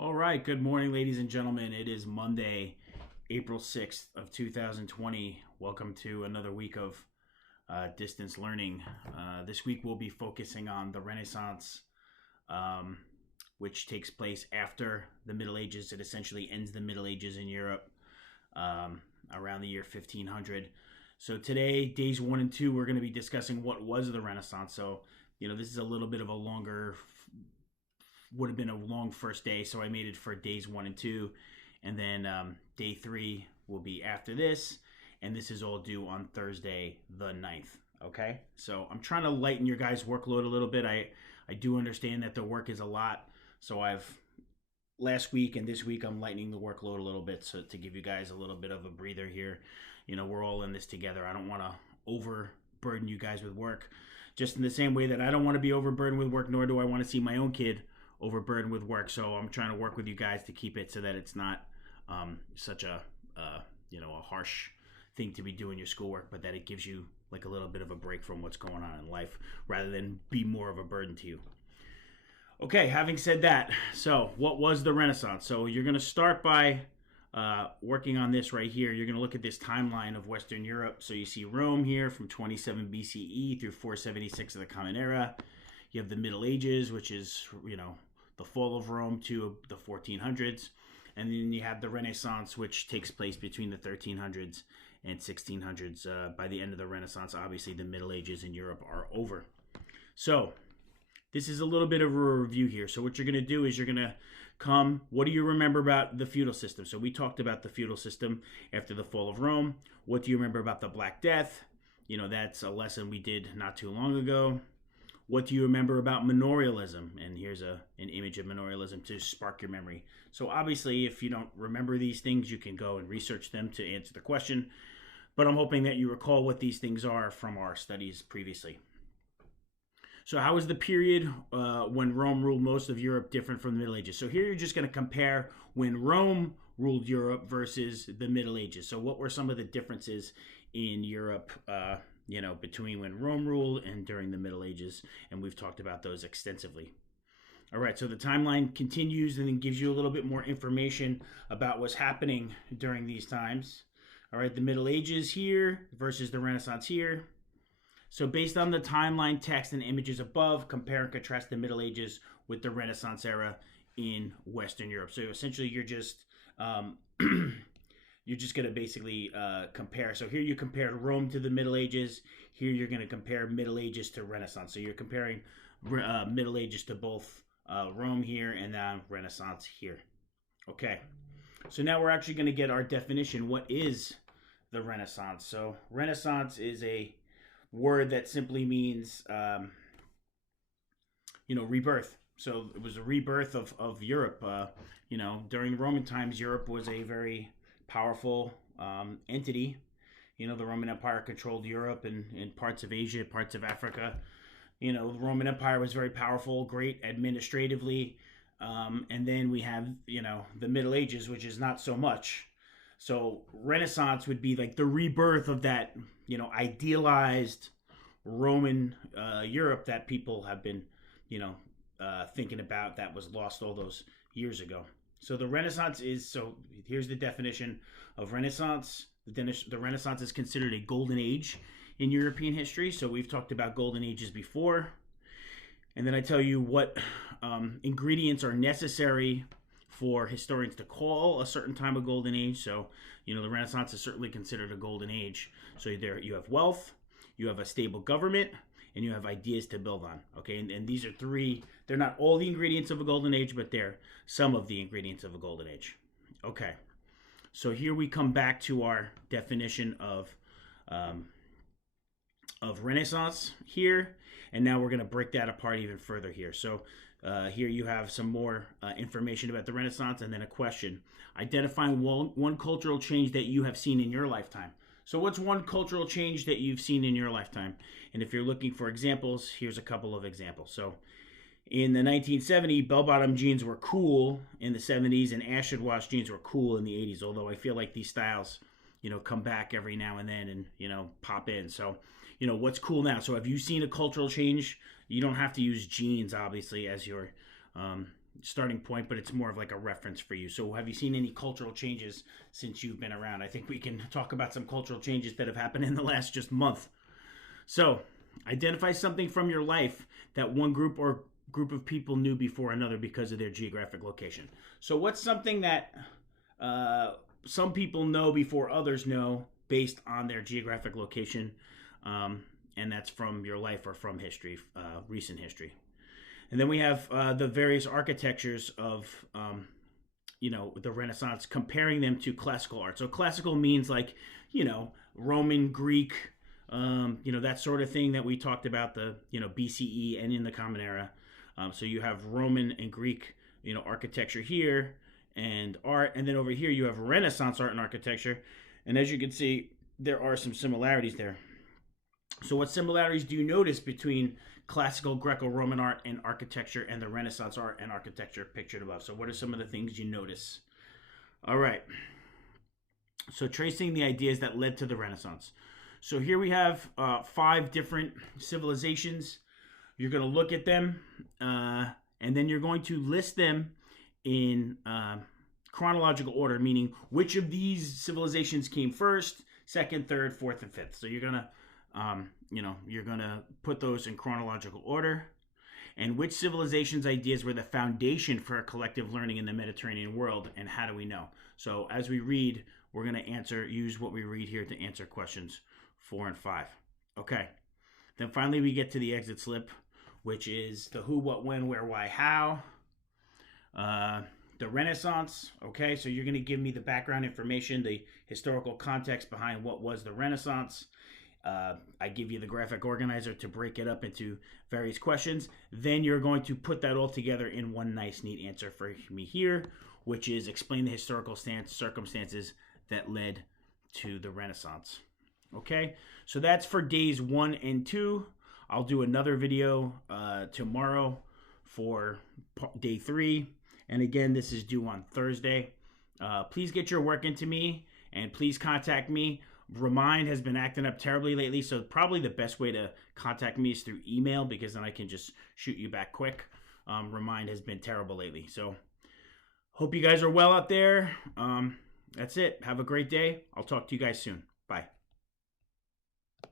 All right, good morning, ladies and gentlemen. It is Monday, April 6th of 2020. Welcome to another week of distance learning. This week we'll be focusing on the Renaissance, which takes place after the Middle Ages. It essentially ends the Middle Ages in Europe around the year 1500. So today, days 1 and 2, we're going to be discussing what was the Renaissance. So, this is a little bit of a longer would have been a long first day, so I made it for days 1 and 2, and then day 3 will be after this, and this is all due on Thursday the 9th. Okay, so I'm trying to lighten your guys' workload a little bit. I do understand that the work is a lot, so last week and this week I'm lightening the workload a little bit, so to give you guys a little bit of a breather here. We're all in this together. I don't want to overburden you guys with work, just in the same way that I don't want to be overburdened with work, nor do I want to see my own kid overburdened with work. So I'm trying to work with you guys to keep it so that it's not such a harsh thing to be doing your schoolwork, but that it gives you like a little bit of a break from what's going on in life rather than be more of a burden to you. Okay, having said that, so what was the Renaissance? So you're going to start by working on this right here. You're going to look at this timeline of Western Europe. So you see Rome here from 27 BCE through 476 of the Common Era. You have the Middle Ages, which is, the fall of Rome to the 1400s. And then you have the Renaissance, which takes place between the 1300s and 1600s. By the end of the Renaissance, obviously the Middle Ages in Europe are over. So this is a little bit of a review here. So what you're going to do is you're going to what do you remember about the feudal system? So we talked about the feudal system after the fall of Rome. What do you remember about the Black Death? That's a lesson we did not too long ago. What do you remember about manorialism? And here's an image of manorialism to spark your memory. So obviously, if you don't remember these things, you can go and research them to answer the question. But I'm hoping that you recall what these things are from our studies previously. So how is the period when Rome ruled most of Europe different from the Middle Ages? So here you're just going to compare when Rome ruled Europe versus the Middle Ages. So what were some of the differences in Europe between when Rome ruled and during the Middle Ages, and we've talked about those extensively. All right, so the timeline continues and then gives you a little bit more information about what's happening during these times. All right, the Middle Ages here versus the Renaissance here. So based on the timeline text and images above, compare and contrast the Middle Ages with the Renaissance era in Western Europe. So essentially you're just going to basically compare. So here you compared Rome to the Middle Ages. Here you're going to compare Middle Ages to Renaissance. So you're comparing Middle Ages to both Rome here and now Renaissance here. Okay. So now we're actually going to get our definition. What is the Renaissance? So Renaissance is a word that simply means, rebirth. So it was a rebirth of Europe. During Roman times, Europe was a very powerful entity. The Roman Empire controlled Europe and parts of Asia, parts of Africa. The Roman Empire was very powerful, great administratively. And then we have, the Middle Ages, which is not so much. So Renaissance would be like the rebirth of that, idealized Roman Europe that people have been, thinking about, that was lost all those years ago. So the Renaissance here's the definition of Renaissance. The Renaissance is considered a golden age in European history. So we've talked about golden ages before. And then I tell you what ingredients are necessary for historians to call a certain time a golden age. So, the Renaissance is certainly considered a golden age. So there you have wealth, you have a stable government, and you have ideas to build on. Okay, and these are three. They're not all the ingredients of a golden age, but they're some of the ingredients of a golden age. Okay, so here we come back to our definition of Renaissance here, and now we're going to break that apart even further here. So here you have some more information about the Renaissance, and then a question. Identifying one cultural change that you have seen in your lifetime. So what's one cultural change that you've seen in your lifetime? And if you're looking for examples, here's a couple of examples. So in the 1970s, bell-bottom jeans were cool in the 70s, and acid wash jeans were cool in the 80s, although I feel like these styles, come back every now and then and, pop in. So, what's cool now? So have you seen a cultural change? You don't have to use jeans, obviously, as your starting point, but it's more of like a reference for you. So have you seen any cultural changes since you've been around? I think we can talk about some cultural changes that have happened in the last just month. So identify something from your life that one group or group of people knew before another because of their geographic location. So what's something that some people know before others know based on their geographic location, and that's from your life or from history, recent history. And then we have the various architectures of, the Renaissance, comparing them to classical art. So classical means like, Roman, Greek, that sort of thing that we talked about, the, BCE and in the Common Era. So you have Roman and Greek, architecture here and art. And then over here you have Renaissance art and architecture. And as you can see, there are some similarities there. So what similarities do you notice between classical Greco-Roman art and architecture and the Renaissance art and architecture pictured above? So what are some of the things you notice? All right. So tracing the ideas that led to the Renaissance. So here we have 5 different civilizations. You're going to look at them, and then you're going to list them in chronological order, meaning which of these civilizations came first, second, third, fourth, and fifth. So you're going to you're going to put those in chronological order, and which civilization's ideas were the foundation for collective learning in the Mediterranean world, and how do we know? So as we read, we're going to use what we read here to answer questions 4 and 5. Okay. Then finally we get to the exit slip, which is the who, what, when, where, why, how. The Renaissance. Okay, so you're going to give me the background information, the historical context behind what was the Renaissance. I give you the graphic organizer to break it up into various questions. Then you're going to put that all together in one nice, neat answer for me here, which is explain the historical circumstances that led to the Renaissance. Okay, so that's for days 1 and 2. I'll do another video tomorrow for day 3. And again, this is due on Thursday. Please get your work into me, and please contact me. Remind has been acting up terribly lately, so probably the best way to contact me is through email, because then I can just shoot you back quick. Remind has been terrible lately. So hope you guys are well out there. That's it. Have a great day. I'll talk to you guys soon. Bye.